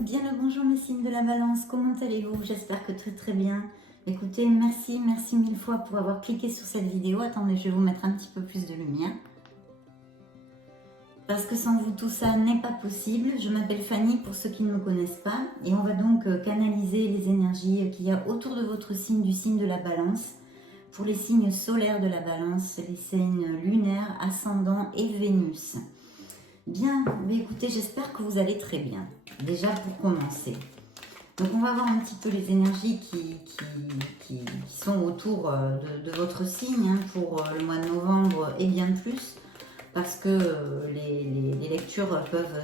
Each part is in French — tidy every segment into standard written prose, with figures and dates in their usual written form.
Bien le bonjour mes signes de la balance, comment allez-vous? J'espère que très bien. Écoutez, merci mille fois pour avoir cliqué sur cette vidéo. Attendez, je vais vous mettre un petit peu plus de lumière. Parce que sans vous tout ça n'est pas possible. Je m'appelle Fanny pour ceux qui ne me connaissent pas. Et on va donc canaliser les énergies qu'il y a autour de votre signe, du signe de la balance. Pour les signes solaires de la balance, les signes lunaires, ascendant et Vénus. Bien, mais écoutez, j'espère que vous allez très bien. Déjà pour commencer. Donc on va voir un petit peu les énergies qui sont autour de votre signe hein, pour le mois de novembre et bien plus. Parce que les lectures peuvent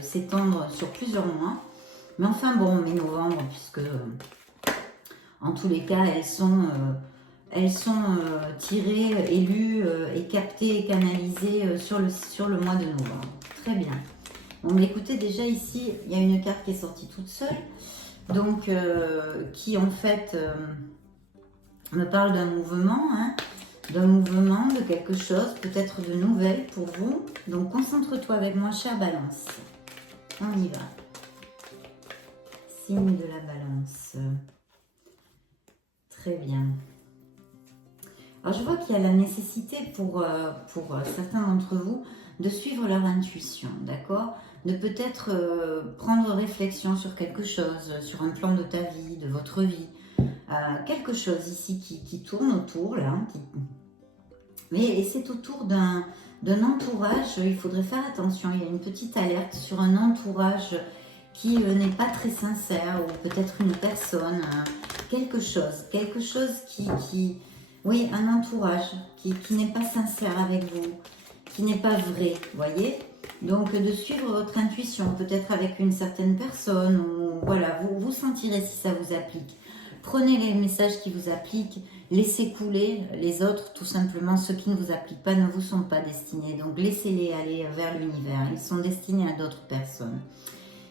s'étendre sur plusieurs mois. Mais enfin bon, mai novembre, puisque en tous les cas, elles sont tirées, élues et captées et canalisées sur le mois de novembre. Très bien. Bon, mais écoutez, déjà ici, il y a une carte qui est sortie toute seule, donc qui en fait me parle d'un mouvement, hein, de quelque chose, peut-être de nouvelles pour vous. Donc concentre-toi avec moi, chère Balance. On y va. Signe de la Balance. Très bien. Alors je vois qu'il y a la nécessité pour certains d'entre vous de suivre leur intuition, d'accord? De peut-être prendre réflexion sur quelque chose, sur un plan de ta vie, de votre vie. Quelque chose ici qui tourne autour, là. Mais c'est autour d'un entourage, il faudrait faire attention, il y a une petite alerte sur un entourage qui n'est pas très sincère, ou peut-être une personne, quelque chose qui oui, un entourage qui n'est pas sincère avec vous, qui n'est pas vrai, voyez. Donc de suivre votre intuition, peut-être avec une certaine personne, ou voilà, vous sentirez si ça vous applique. Prenez les messages qui vous appliquent, laissez couler les autres, tout simplement, ceux qui ne vous appliquent pas ne vous sont pas destinés. Donc laissez-les aller vers l'univers, ils sont destinés à d'autres personnes.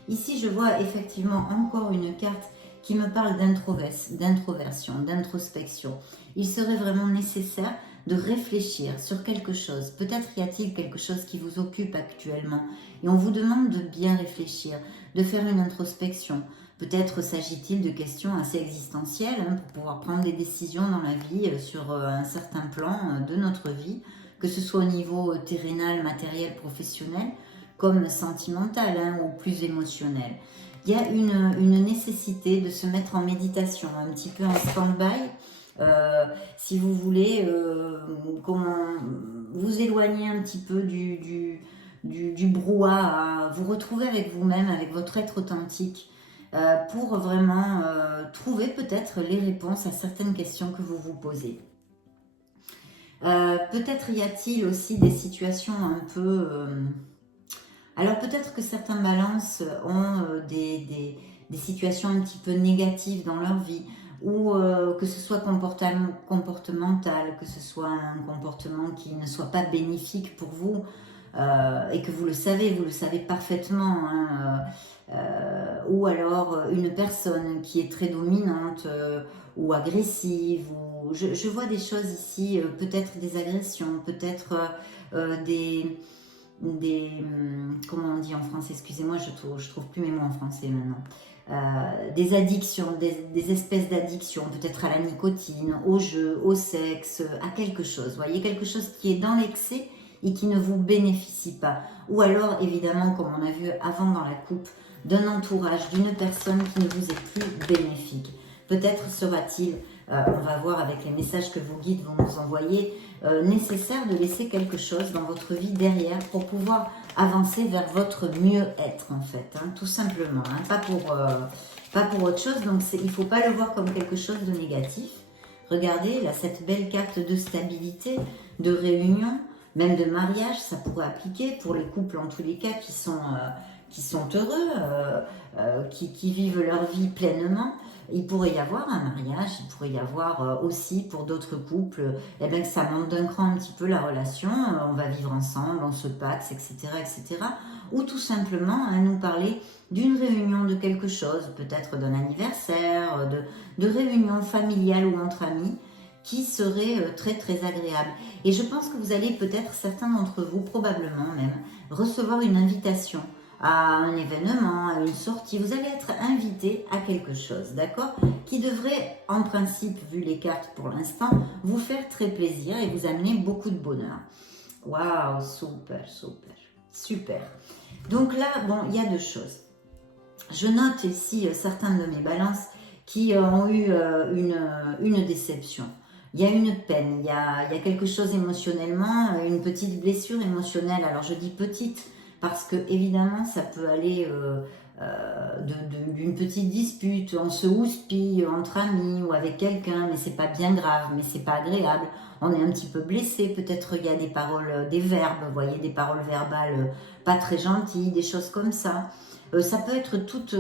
Ici, je vois effectivement encore une carte qui me parle d'introversion, d'introspection. Il serait vraiment nécessaire de réfléchir sur quelque chose. Peut-être y a-t-il quelque chose qui vous occupe actuellement et on vous demande de bien réfléchir, de faire une introspection. Peut-être s'agit-il de questions assez existentielles hein, pour pouvoir prendre des décisions dans la vie sur un certain plan de notre vie, que ce soit au niveau terrénal, matériel, professionnel, comme sentimental hein, ou plus émotionnel. Il y a une nécessité de se mettre en méditation, un petit peu en stand-by, si vous voulez, comment vous éloigner un petit peu du brouhaha, vous retrouver avec vous-même, avec votre être authentique, pour vraiment trouver peut-être les réponses à certaines questions que vous vous posez. Peut-être y a-t-il aussi des situations un peu... alors peut-être que certains balances ont des situations un petit peu négatives dans leur vie, ou que ce soit comportemental, que ce soit un comportement qui ne soit pas bénéfique pour vous, et que vous le savez parfaitement, hein, ou alors une personne qui est très dominante ou agressive, ou je vois des choses ici, peut-être des agressions, peut-être comment on dit en français, excusez-moi, je trouve plus mes mots en français maintenant. Des addictions, des espèces d'addictions, peut-être à la nicotine, au jeu, au sexe, à quelque chose. Voyez, quelque chose qui est dans l'excès et qui ne vous bénéficie pas. Ou alors, évidemment, comme on a vu avant dans la coupe, d'un entourage, d'une personne qui ne vous est plus bénéfique. Peut-être sera-t-il, on va voir avec les messages que vos guides vont nous envoyer, nécessaire de laisser quelque chose dans votre vie derrière pour pouvoir avancer vers votre mieux-être en fait, hein, tout simplement, hein, pas pour autre chose. Donc il ne faut pas le voir comme quelque chose de négatif. Regardez, là, cette belle carte de stabilité, de réunion, même de mariage, ça pourrait appliquer pour les couples en tous les cas qui sont heureux, qui vivent leur vie pleinement. Il pourrait y avoir un mariage, il pourrait y avoir aussi pour d'autres couples, eh bien que ça monte d'un cran un petit peu la relation, on va vivre ensemble, on se paxe, etc., etc. Ou tout simplement à nous parler d'une réunion de quelque chose, peut-être d'un anniversaire, de réunion familiale ou entre amis, qui serait très très agréable. Et je pense que vous allez peut-être, certains d'entre vous, probablement même, recevoir une invitation à un événement, à une sortie. Vous allez être invité à quelque chose, d'accord? Qui devrait, en principe, vu les cartes pour l'instant, vous faire très plaisir et vous amener beaucoup de bonheur. Waouh, super, super, super. Donc là, bon, il y a deux choses. Je note ici certains de mes balances qui ont eu une déception. Il y a une peine, il y a quelque chose émotionnellement, une petite blessure émotionnelle. Alors je dis petite parce que évidemment ça peut aller d'une petite dispute, on se houspille entre amis ou avec quelqu'un, mais c'est pas bien grave, mais c'est pas agréable. On est un petit peu blessé, peut-être il y a des paroles, des verbes, vous voyez, des paroles verbales pas très gentilles, des choses comme ça. Ça peut être toute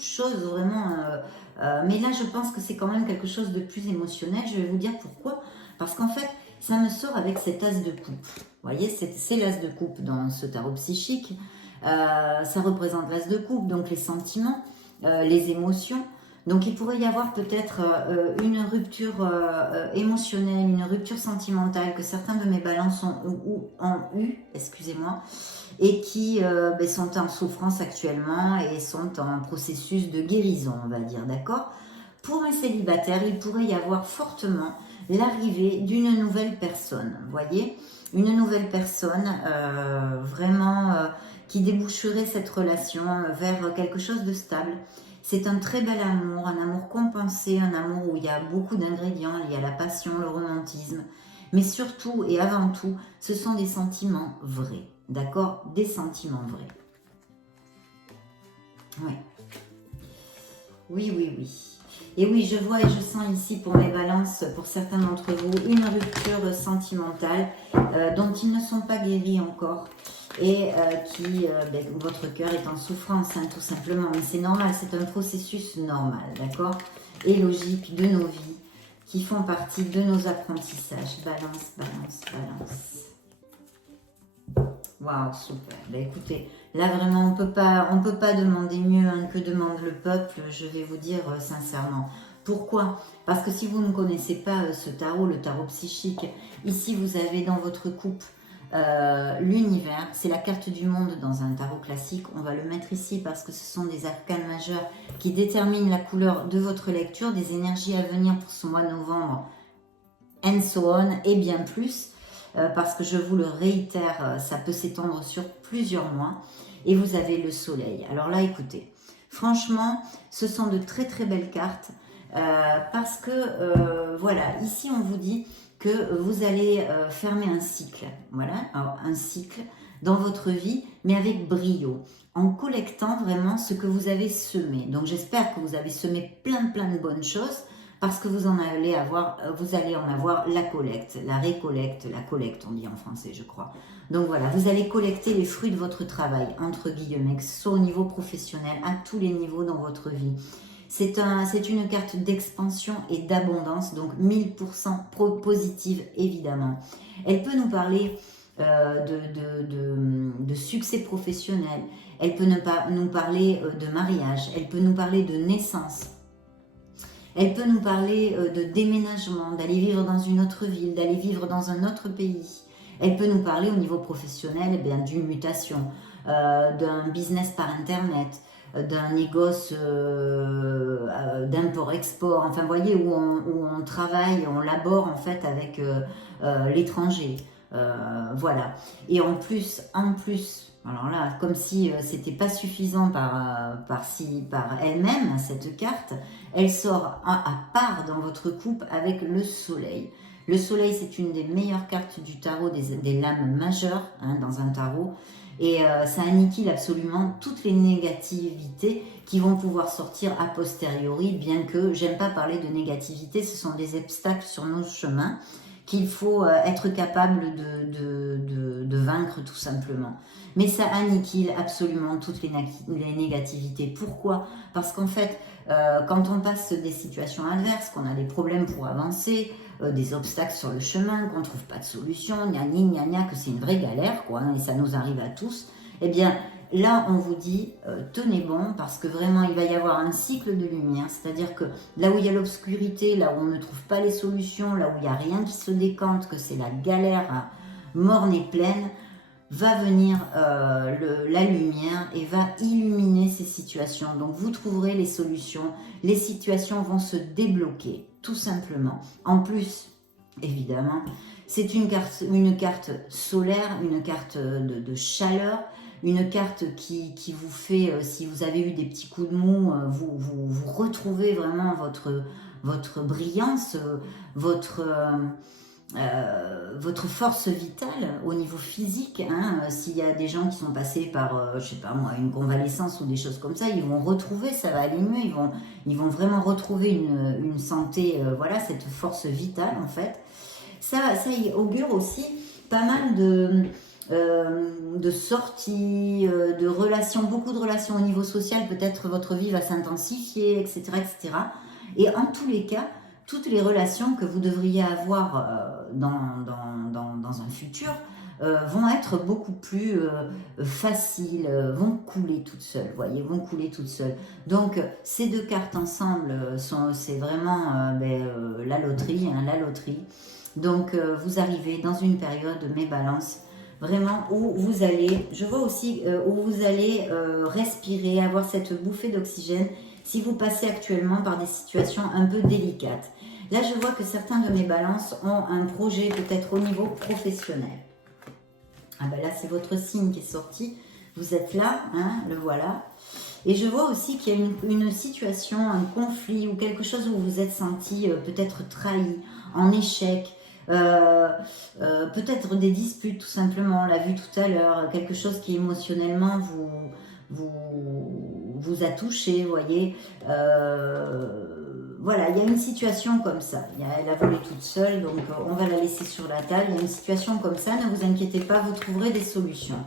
chose vraiment, mais là je pense que c'est quand même quelque chose de plus émotionnel. Je vais vous dire pourquoi. Parce qu'en fait, ça me sort avec cet as de coupe. Vous voyez, c'est l'as de coupe dans ce tarot psychique. Ça représente l'as de coupe, donc les sentiments, les émotions. Donc il pourrait y avoir peut-être une rupture émotionnelle, une rupture sentimentale que certains de mes balances ont eu, excusez-moi, et qui sont en souffrance actuellement et sont en processus de guérison, on va dire, d'accord? Pour un célibataire, il pourrait y avoir fortement l'arrivée d'une nouvelle personne, vous voyez? Une nouvelle personne vraiment qui déboucherait cette relation vers quelque chose de stable. C'est un très bel amour, un amour compensé, un amour où il y a beaucoup d'ingrédients liés à la passion, le romantisme. Mais surtout et avant tout, ce sont des sentiments vrais. D'accord? Des sentiments vrais. Ouais. Oui, oui, oui. Et oui, je vois et je sens ici pour mes balances, pour certains d'entre vous, une rupture sentimentale dont ils ne sont pas guéris encore et votre cœur est en souffrance, hein, tout simplement. Mais c'est normal, c'est un processus normal, d'accord? Et logique de nos vies qui font partie de nos apprentissages. Balance, balance, balance. Waouh, super. Ben, écoutez, là vraiment, on peut pas demander mieux hein, que demande le peuple, je vais vous dire sincèrement. Pourquoi? Parce que si vous ne connaissez pas ce tarot, le tarot psychique, ici vous avez dans votre coupe l'univers, c'est la carte du monde dans un tarot classique. On va le mettre ici parce que ce sont des arcanes majeurs qui déterminent la couleur de votre lecture, des énergies à venir pour ce mois de novembre, and so on, et bien plus. Parce que je vous le réitère, ça peut s'étendre sur plusieurs mois. Et vous avez le soleil. Alors là, écoutez, franchement, ce sont de très très belles cartes. Parce que, voilà, ici on vous dit que vous allez fermer un cycle. Voilà, alors, un cycle dans votre vie, mais avec brio. En collectant vraiment ce que vous avez semé. Donc j'espère que vous avez semé plein de bonnes choses. Parce que vous allez en avoir la collecte, la récollecte, la collecte, on dit en français, je crois. Donc voilà, vous allez collecter les fruits de votre travail, entre guillemets, que ce soit au niveau professionnel, à tous les niveaux dans votre vie. C'est une carte d'expansion et d'abondance, donc 1000% positive, évidemment. Elle peut nous parler de succès professionnel, elle peut nous parler de mariage, elle peut nous parler de naissance. Elle peut nous parler de déménagement, d'aller vivre dans une autre ville, d'aller vivre dans un autre pays. Elle peut nous parler au niveau professionnel d'une mutation, d'un business par internet, d'un négoce d'import-export. Enfin, vous voyez, où on travaille, on labore en fait avec l'étranger. Voilà. Et en plus, alors là, comme si c'était pas suffisant par elle-même, cette carte, elle sort à part dans votre coupe avec le soleil. Le soleil, c'est une des meilleures cartes du tarot, des lames majeures hein, dans un tarot. Et ça anniquile absolument toutes les négativités qui vont pouvoir sortir a posteriori, bien que j'aime pas parler de négativité, ce sont des obstacles sur nos chemins qu'il faut être capable de vaincre tout simplement. Mais ça anniquile absolument toutes les négativités. Pourquoi? Parce qu'en fait, quand on passe des situations adverses, qu'on a des problèmes pour avancer, des obstacles sur le chemin, qu'on ne trouve pas de solution, gna, que c'est une vraie galère, quoi, hein, et ça nous arrive à tous, eh bien, là, on vous dit, tenez bon, parce que vraiment, il va y avoir un cycle de lumière, c'est-à-dire que là où il y a l'obscurité, là où on ne trouve pas les solutions, là où il n'y a rien qui se décante, que c'est la galère morne et pleine, va venir la lumière et va illuminer ces situations. Donc vous trouverez les solutions, les situations vont se débloquer, tout simplement. En plus, évidemment, c'est une carte solaire, une carte de chaleur, une carte qui vous fait, si vous avez eu des petits coups de mou, vous retrouvez vraiment votre brillance, votre force vitale au niveau physique. Hein. S'il y a des gens qui sont passés par, je sais pas moi, une convalescence ou des choses comme ça, ils vont retrouver, ça va aller mieux, ils vont vraiment retrouver une santé, voilà, cette force vitale en fait. Ça y augure aussi pas mal de sorties, de relations, beaucoup de relations au niveau social, peut-être votre vie va s'intensifier, etc., etc. Et en tous les cas, toutes les relations que vous devriez avoir dans un futur vont être beaucoup plus faciles, vont couler toutes seules, voyez, vont couler toutes seules. Donc, ces deux cartes ensemble, c'est vraiment la loterie, hein, la loterie. Donc, vous arrivez dans une période, mes balances, vraiment où vous allez, je vois aussi où vous allez respirer, avoir cette bouffée d'oxygène si vous passez actuellement par des situations un peu délicates. Là, je vois que certains de mes balances ont un projet peut-être au niveau professionnel. Ah ben là, c'est votre signe qui est sorti. Vous êtes là, hein, le voilà. Et je vois aussi qu'il y a une situation, un conflit ou quelque chose où vous vous êtes senti peut-être trahi, en échec, peut-être des disputes tout simplement, on l'a vu tout à l'heure, quelque chose qui émotionnellement vous a touché, vous voyez. Voilà, il y a une situation comme ça. Elle a volé toute seule, donc on va la laisser sur la table. Il y a une situation comme ça, ne vous inquiétez pas, vous trouverez des solutions.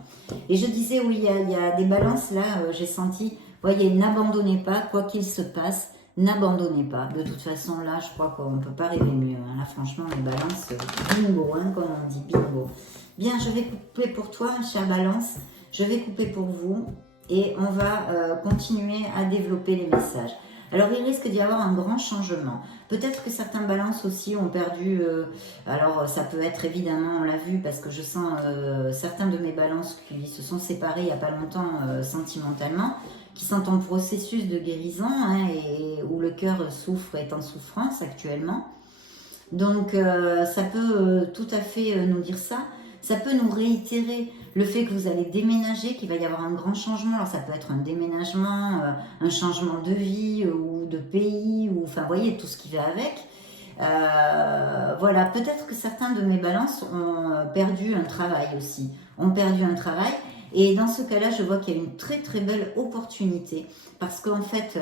Et je disais, oui, il y a des balances là, j'ai senti, voyez, n'abandonnez pas, quoi qu'il se passe, n'abandonnez pas. De toute façon, là, je crois qu'on ne peut pas rêver mieux. Hein. Là, franchement, les balances, bingo, hein, comme on dit, bingo. Bien, je vais couper pour toi, chère balance. Je vais couper pour vous et on va continuer à développer les messages. Alors, il risque d'y avoir un grand changement. Peut-être que certains balances aussi ont perdu... alors, ça peut être évidemment, on l'a vu, parce que je sens certains de mes balances qui se sont séparés il n'y a pas longtemps sentimentalement, qui sont en processus de guérison hein, et où le cœur souffre, est en souffrance actuellement. Donc, ça peut tout à fait nous dire ça. Ça peut nous réitérer le fait que vous allez déménager, qu'il va y avoir un grand changement. Alors, ça peut être un déménagement, un changement de vie ou de pays, ou enfin, vous voyez, tout ce qui va avec. Voilà, peut-être que certains de mes balances ont perdu un travail aussi, ont perdu un travail. Et dans ce cas-là, je vois qu'il y a une très très belle opportunité parce qu'en fait,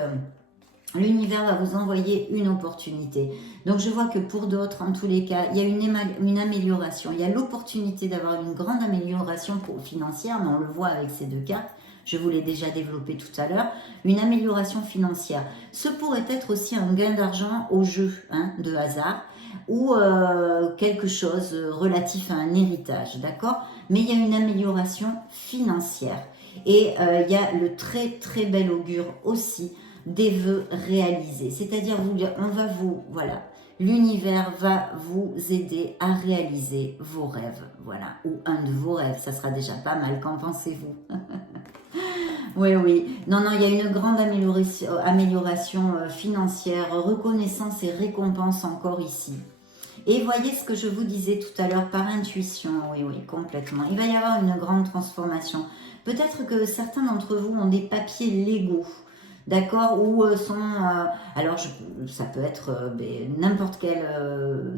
l'univers va vous envoyer une opportunité. Donc je vois que pour d'autres, en tous les cas, il y a une amélioration. Il y a l'opportunité d'avoir une grande amélioration financière, mais on le voit avec ces deux cartes. Je vous l'ai déjà développé tout à l'heure. Une amélioration financière. Ce pourrait être aussi un gain d'argent au jeu hein, de hasard ou quelque chose relatif à un héritage, d'accord? Mais il y a une amélioration financière. Et il y a le très très bel augure aussi des vœux réalisés. C'est-à-dire, voilà, l'univers va vous aider à réaliser vos rêves. Voilà, ou un de vos rêves, ça sera déjà pas mal. Qu'en pensez-vous? Oui, oui. Non, non, il y a une grande amélioration financière, reconnaissance et récompense encore ici. Et voyez ce que je vous disais tout à l'heure par intuition, oui, oui, complètement. Il va y avoir une grande transformation. Peut-être que certains d'entre vous ont des papiers légaux, d'accord, ou alors ça peut être n'importe quel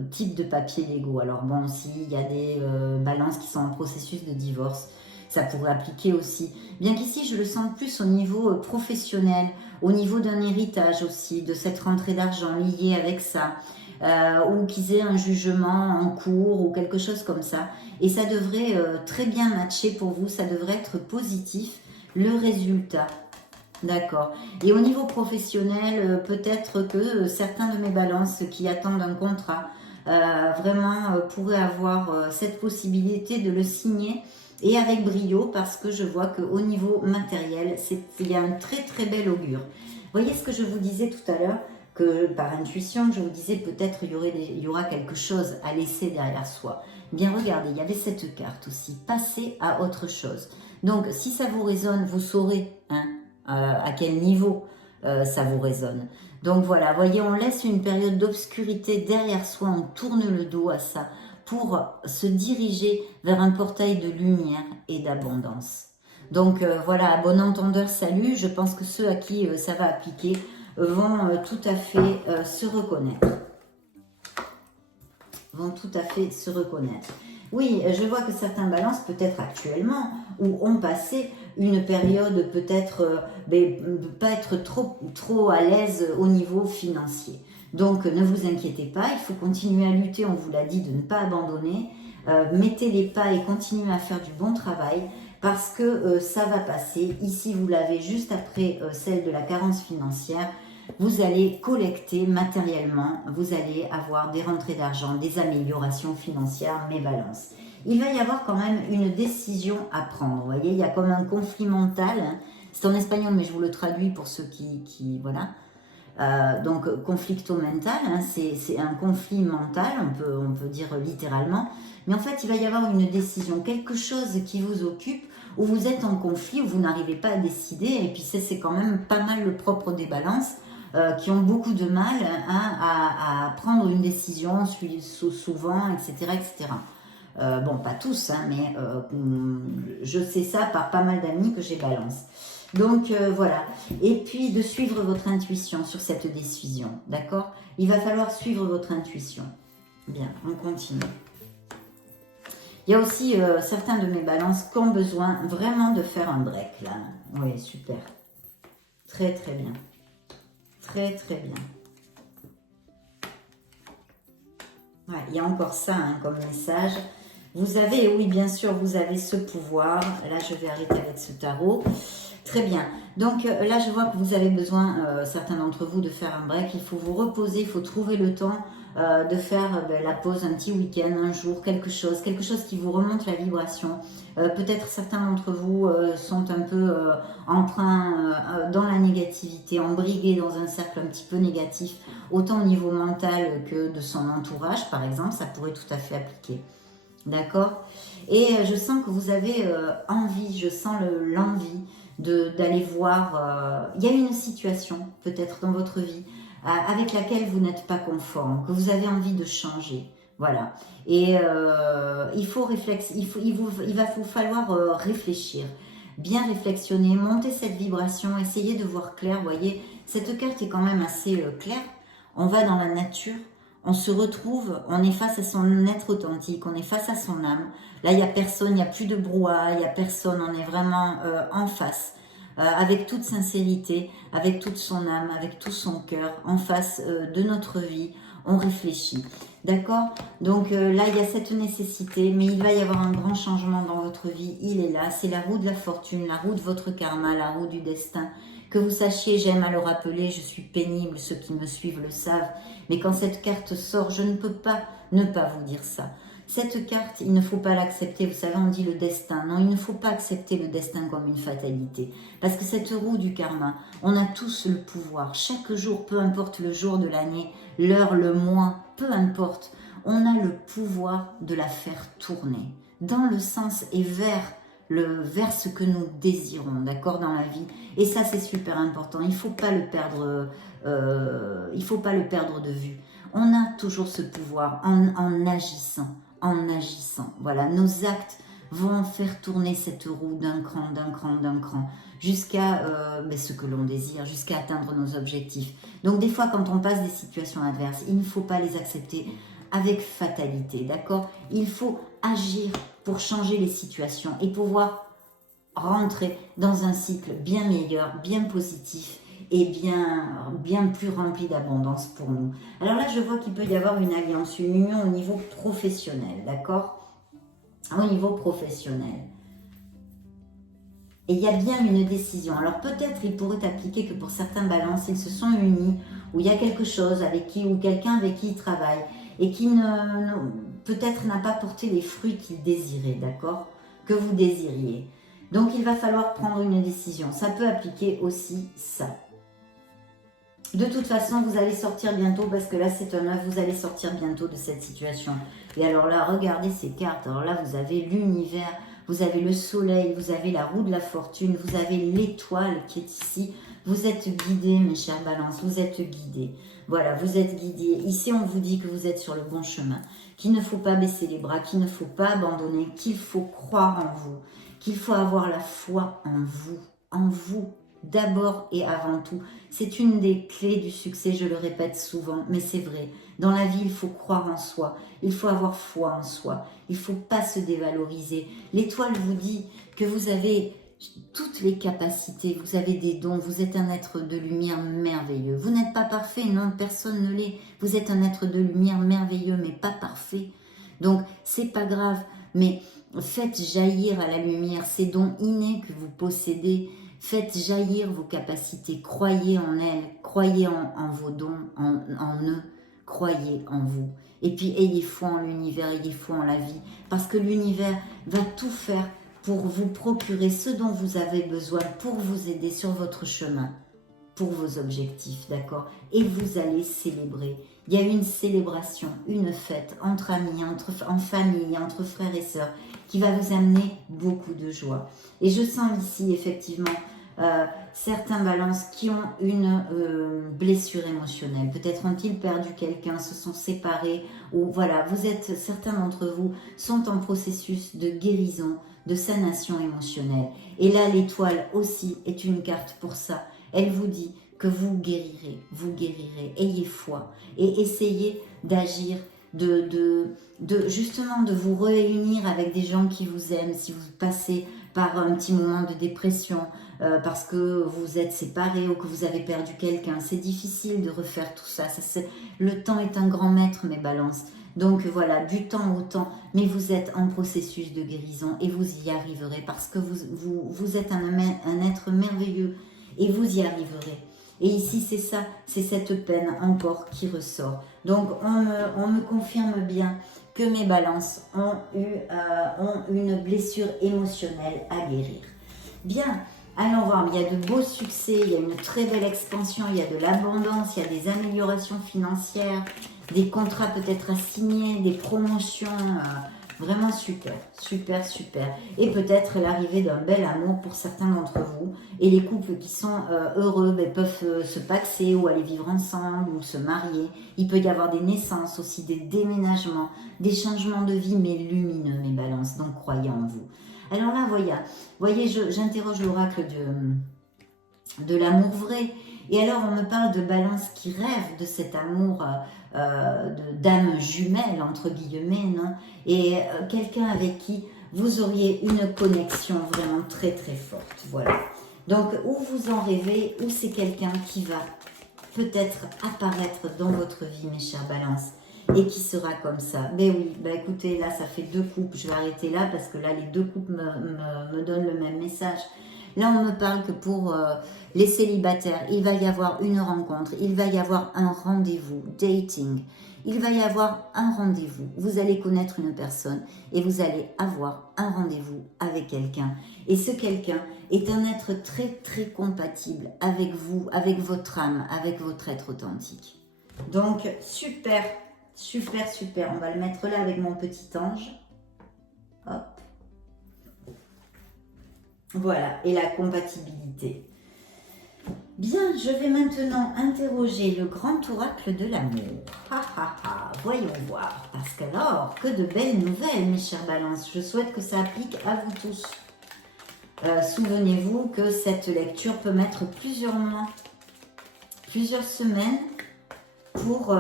type de papier légaux. Alors bon, s'il y a des balances qui sont en processus de divorce, ça pourrait appliquer aussi. Bien qu'ici, je le sens plus au niveau professionnel, au niveau d'un héritage aussi, de cette rentrée d'argent liée avec ça. Ou qu'ils aient un jugement en cours ou quelque chose comme ça. Et ça devrait très bien matcher pour vous, ça devrait être positif, le résultat. D'accord. Et au niveau professionnel, peut-être que certains de mes balances qui attendent un contrat vraiment pourraient avoir cette possibilité de le signer et avec brio parce que je vois qu'au niveau matériel, il y a un très très bel augure. Voyez ce que je vous disais tout à l'heure, que par intuition, je vous disais peut-être il y aura quelque chose à laisser derrière soi. Bien regardez, il y avait cette carte aussi, passer à autre chose. Donc si ça vous résonne, vous saurez hein, à quel niveau ça vous résonne. Donc voilà, voyez, on laisse une période d'obscurité derrière soi, on tourne le dos à ça pour se diriger vers un portail de lumière et d'abondance. Donc voilà, à bon entendeur, salut. Je pense que ceux à qui ça va appliquer vont tout à fait se reconnaître. Vont tout à fait se reconnaître. Oui, je vois que certains balances, peut-être actuellement, ou ont passé une période peut-être, pas être trop à l'aise au niveau financier. Donc ne vous inquiétez pas, il faut continuer à lutter, on vous l'a dit, de ne pas abandonner. Mettez les pas et continuez à faire du bon travail parce que ça va passer. Ici, vous l'avez juste après celle de la carence financière. Vous allez collecter matériellement, vous allez avoir des rentrées d'argent, des améliorations financières, mes balances. Il va y avoir quand même une décision à prendre, vous voyez, il y a comme un conflit mental, hein. C'est en espagnol mais je vous le traduis pour ceux qui voilà. Donc conflicto mental, hein, c'est un conflit mental, on peut dire littéralement, mais en fait il va y avoir une décision, quelque chose qui vous occupe, où vous êtes en conflit, où vous n'arrivez pas à décider, et puis c'est quand même pas mal le propre des balances, qui ont beaucoup de mal hein, à prendre une décision souvent, etc. etc. Bon, pas tous, hein, mais je sais ça par pas mal d'amis que j'ai balance. Donc voilà, et puis de suivre votre intuition sur cette décision, d'accord? Il va falloir suivre votre intuition. Bien, on continue. Il y a aussi certains de mes balances qui ont besoin vraiment de faire un break là. Oui, super. Très très bien. Très très bien. Ouais, il y a encore ça hein, comme message. Vous avez, oui bien sûr, vous avez ce pouvoir. Là, je vais arrêter avec ce tarot. Très bien. Donc là, je vois que vous avez besoin, certains d'entre vous, de faire un break. Il faut vous reposer, il faut trouver le temps de faire la pause, un petit week-end, un jour, quelque chose qui vous remonte la vibration. Peut-être certains d'entre vous sont un peu dans la négativité, embrigués dans un cercle un petit peu négatif, autant au niveau mental que de son entourage, par exemple, ça pourrait tout à fait appliquer. D'accord? Et je sens que vous avez envie, je sens l'envie d'aller voir, il y a une situation peut-être dans votre vie avec laquelle vous n'êtes pas conforme, que vous avez envie de changer, voilà. Et il va vous falloir réfléchir, bien réflexionner, monter cette vibration, essayer de voir clair, vous voyez, cette carte est quand même assez claire, on va dans la nature, on se retrouve, on est face à son être authentique, on est face à son âme. Là, il n'y a personne, il n'y a plus de brouhaha, il n'y a personne, on est vraiment en face, avec toute sincérité, avec toute son âme, avec tout son cœur, en face de notre vie, on réfléchit. D'accord? Donc là, il y a cette nécessité, mais il va y avoir un grand changement dans votre vie, il est là, c'est la roue de la fortune, la roue de votre karma, la roue du destin. Que vous sachiez, j'aime à le rappeler, je suis pénible, ceux qui me suivent le savent, mais quand cette carte sort, je ne peux pas ne pas vous dire ça. Cette carte, il ne faut pas l'accepter, vous savez, on dit le destin. Non, il ne faut pas accepter le destin comme une fatalité. Parce que cette roue du karma, on a tous le pouvoir. Chaque jour, peu importe le jour de l'année, l'heure, le mois, peu importe, on a le pouvoir de la faire tourner dans le sens et vers ce que nous désirons, d'accord, dans la vie. Et ça, c'est super important. Il ne faut pas le perdre, de vue. On a toujours ce pouvoir en agissant. Voilà, nos actes vont faire tourner cette roue d'un cran, jusqu'à ce que l'on désire, jusqu'à atteindre nos objectifs. Donc des fois, quand on passe des situations adverses, il ne faut pas les accepter avec fatalité, d'accord? Il faut agir pour changer les situations et pouvoir rentrer dans un cycle bien meilleur, bien positif et bien plus rempli d'abondance pour nous. Alors là, je vois qu'il peut y avoir une alliance, une union au niveau professionnel, d'accord? Au niveau professionnel. Et il y a bien une décision. Alors peut-être il pourrait appliquer que pour certains balances, ils se sont unis, ou il y a quelque chose avec qui, ou quelqu'un avec qui ils travaillent, et qui peut-être n'a pas porté les fruits qu'il désirait, d'accord? Que vous désiriez. Donc il va falloir prendre une décision. Ça peut appliquer aussi ça. De toute façon, vous allez sortir bientôt parce que là, c'est un œuf. Vous allez sortir bientôt de cette situation. Et alors là, regardez ces cartes. Alors là, vous avez l'univers, vous avez le soleil, vous avez la roue de la fortune, vous avez l'étoile qui est ici. Vous êtes guidés, mes chers balances, vous êtes guidés. Voilà, vous êtes guidés. Ici, on vous dit que vous êtes sur le bon chemin, qu'il ne faut pas baisser les bras, qu'il ne faut pas abandonner, qu'il faut croire en vous, qu'il faut avoir la foi en vous, d'abord et avant tout. C'est une des clés du succès, je le répète souvent, mais c'est vrai. Dans la vie, il faut croire en soi, il faut avoir foi en soi, il ne faut pas se dévaloriser. L'étoile vous dit que vous avez toutes les capacités, vous avez des dons, vous êtes un être de lumière merveilleux. Vous n'êtes pas parfait, non, personne ne l'est. Vous êtes un être de lumière merveilleux, mais pas parfait. Donc, c'est pas grave, mais faites jaillir à la lumière ces dons innés que vous possédez. Faites jaillir vos capacités, croyez en elles, croyez en vos dons, en eux, croyez en vous. Et puis, ayez foi en l'univers, ayez foi en la vie, parce que l'univers va tout faire pour vous procurer ce dont vous avez besoin, pour vous aider sur votre chemin, pour vos objectifs, d'accord? Et vous allez célébrer. Il y a une célébration, une fête entre amis, en famille, entre frères et sœurs, qui va vous amener beaucoup de joie. Et je sens ici, effectivement, certains balances qui ont une blessure émotionnelle. Peut-être ont-ils perdu quelqu'un, se sont séparés, ou voilà, certains d'entre vous sont en processus de guérison, de sanation émotionnelle. Et là, l'étoile aussi est une carte pour ça. Elle vous dit que vous guérirez, ayez foi et essayez d'agir, justement de vous réunir avec des gens qui vous aiment. Si vous passez par un petit moment de dépression parce que vous êtes séparés ou que vous avez perdu quelqu'un, c'est difficile de refaire tout ça. Le temps est un grand maître, mes balances. Donc voilà, du temps au temps, mais vous êtes en processus de guérison et vous y arriverez parce que vous êtes un être merveilleux et vous y arriverez. Et ici, c'est ça, c'est cette peine encore qui ressort. Donc, on me confirme bien que mes balances ont une blessure émotionnelle à guérir. Bien, allons voir, il y a de beaux succès, il y a une très belle expansion, il y a de l'abondance, il y a des améliorations financières, des contrats peut-être à signer, des promotions, vraiment super, super, super. Et peut-être l'arrivée d'un bel amour pour certains d'entre vous. Et les couples qui sont heureux peuvent se paxer ou aller vivre ensemble ou se marier. Il peut y avoir des naissances aussi, des déménagements, des changements de vie, mais lumineux, mes balances. Donc croyez en vous. Alors là, voyez, j'interroge l'oracle de l'amour vrai. Et alors, on me parle de balance qui rêve de cet amour d'âme jumelle, entre guillemets, non? Et quelqu'un avec qui vous auriez une connexion vraiment très très forte, voilà. Donc, où vous en rêvez, ou c'est quelqu'un qui va peut-être apparaître dans votre vie, mes chers balances, et qui sera comme ça. Ben oui, ben écoutez, là, ça fait 2 coupes, je vais arrêter là, parce que là, les 2 coupes me donnent le même message. Là, on me parle que pour les célibataires, il va y avoir une rencontre, il va y avoir un rendez-vous, dating. Il va y avoir un rendez-vous. Vous allez connaître une personne et vous allez avoir un rendez-vous avec quelqu'un. Et ce quelqu'un est un être très, très compatible avec vous, avec votre âme, avec votre être authentique. Donc, super, super, super. On va le mettre là avec mon petit ange. Hop. Voilà, et la compatibilité. Bien, je vais maintenant interroger le grand oracle de l'amour. Voyons voir, parce qu'alors, que de belles nouvelles, mes chers balances. Je souhaite que ça applique à vous tous. Souvenez-vous que cette lecture peut mettre plusieurs mois, plusieurs semaines pour...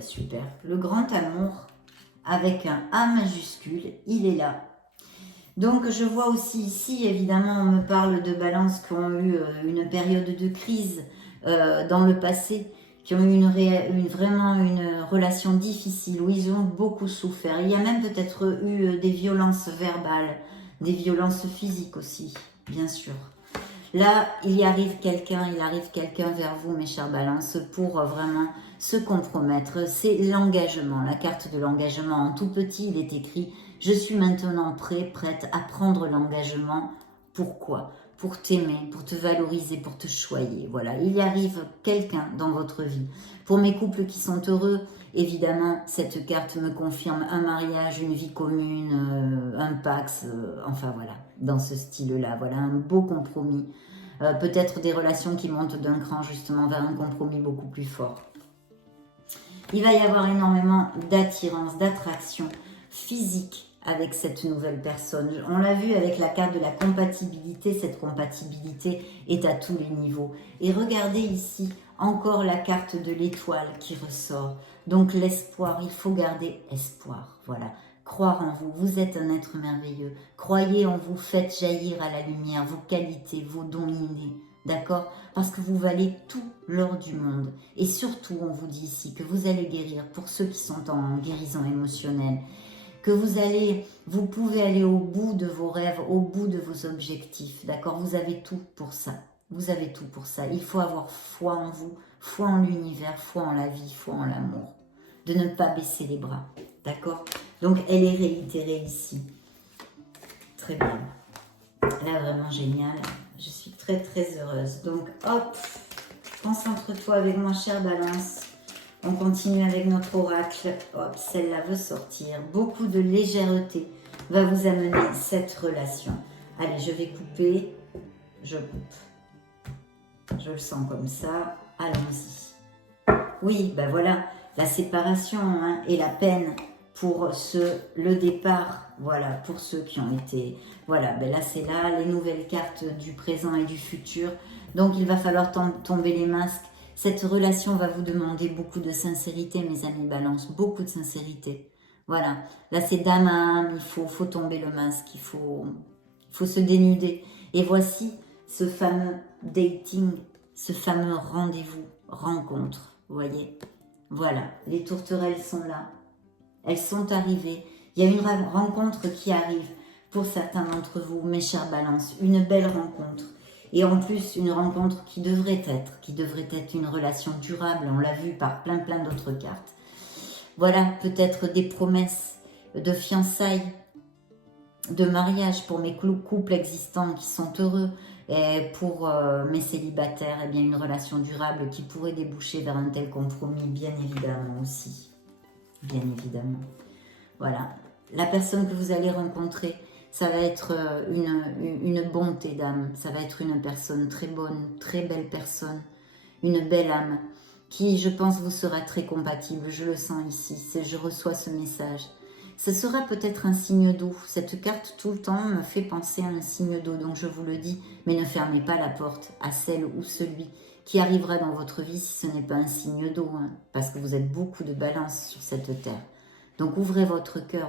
super, le grand amour avec un A majuscule, il est là. Donc, je vois aussi ici, évidemment, on me parle de balances qui ont eu une période de crise dans le passé, qui ont eu vraiment une relation difficile, où ils ont beaucoup souffert. Il y a même peut-être eu des violences verbales, des violences physiques aussi, bien sûr. Là, il arrive quelqu'un vers vous, mes chers balances, pour vraiment se compromettre. C'est l'engagement, la carte de l'engagement. En tout petit, il est écrit « Je suis maintenant prête à prendre l'engagement. » Pourquoi? pour t'aimer, pour te valoriser, pour te choyer. Voilà, il y arrive quelqu'un dans votre vie. Pour mes couples qui sont heureux, évidemment, cette carte me confirme un mariage, une vie commune, un pax, enfin voilà, dans ce style-là. Voilà, un beau compromis. Peut-être des relations qui montent d'un cran justement vers un compromis beaucoup plus fort. Il va y avoir énormément d'attirance, d'attraction physique avec cette nouvelle personne. On l'a vu avec la carte de la compatibilité, cette compatibilité est à tous les niveaux. Et regardez ici, encore la carte de l'étoile qui ressort. Donc l'espoir, il faut garder espoir, voilà. Croire en vous, vous êtes un être merveilleux. Croyez en vous, faites jaillir à la lumière vos qualités, vos dons innés. D'accord? Parce que vous valez tout l'or du monde. Et surtout, on vous dit ici que vous allez guérir pour ceux qui sont en guérison émotionnelle. Que vous pouvez aller au bout de vos rêves, au bout de vos objectifs. D'accord? Vous avez tout pour ça. Vous avez tout pour ça. Il faut avoir foi en vous, foi en l'univers, foi en la vie, foi en l'amour. De ne pas baisser les bras. D'accord? Donc, elle est réitérée ici. Très bien. Là, vraiment génial. Je suis très, très heureuse. Donc, hop, concentre-toi avec moi, chère Balance. On continue avec notre oracle. Hop, celle-là veut sortir. Beaucoup de légèreté va vous amener cette relation. Allez, je vais couper. Je coupe. Je le sens comme ça. Allons-y. Oui, ben voilà, la séparation hein, et la peine pour le départ, voilà, pour ceux qui ont été, voilà, ben là c'est là, les nouvelles cartes du présent et du futur, donc il va falloir tomber les masques. Cette relation va vous demander beaucoup de sincérité, mes amis Balance, beaucoup de sincérité, voilà, là c'est d'âme à âme, il faut tomber le masque, il faut se dénuder, et voici ce fameux dating, ce fameux rendez-vous, rencontre, vous voyez, voilà, les tourterelles sont là. Elles sont arrivées. Il y a une rencontre qui arrive pour certains d'entre vous, mes chers Balances. Une belle rencontre. Et en plus, une rencontre qui devrait être une relation durable. On l'a vu par plein d'autres cartes. Voilà, peut-être des promesses de fiançailles, de mariage pour mes couples existants qui sont heureux. Et pour mes célibataires, eh bien, une relation durable qui pourrait déboucher vers un tel compromis, bien évidemment aussi. Bien évidemment. Voilà. La personne que vous allez rencontrer, ça va être une bonté d'âme. Ça va être une personne très bonne, très belle personne. Une belle âme qui, je pense, vous sera très compatible. Je le sens ici. Je reçois ce message. Ce sera peut-être un signe d'eau. Cette carte, tout le temps, me fait penser à un signe d'eau. Donc, je vous le dis, mais ne fermez pas la porte à celle ou celui qui arrivera dans votre vie si ce n'est pas un signe d'eau, hein, parce que vous êtes beaucoup de Balance sur cette terre. Donc ouvrez votre cœur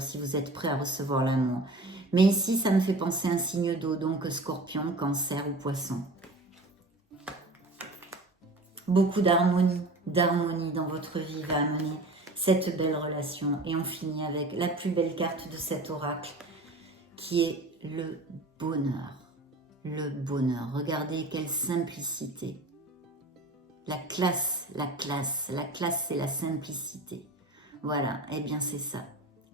si vous êtes prêt à recevoir l'amour. Mais ici, ça me fait penser à un signe d'eau, donc Scorpion, Cancer ou Poisson. Beaucoup d'harmonie dans votre vie va amener cette belle relation. Et on finit avec la plus belle carte de cet oracle, qui est le bonheur. Le bonheur. Regardez quelle simplicité. La classe, c'est la simplicité. Voilà, eh bien c'est ça.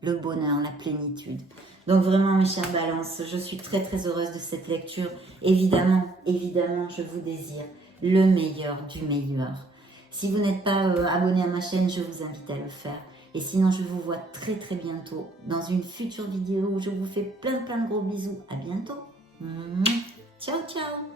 Le bonheur, la plénitude. Donc vraiment, mes chers Balances, je suis très très heureuse de cette lecture. Évidemment, je vous désire le meilleur du meilleur. Si vous n'êtes pas abonné à ma chaîne, je vous invite à le faire. Et sinon, je vous vois très très bientôt dans une future vidéo où je vous fais plein de gros bisous. À bientôt. Ciao, ciao.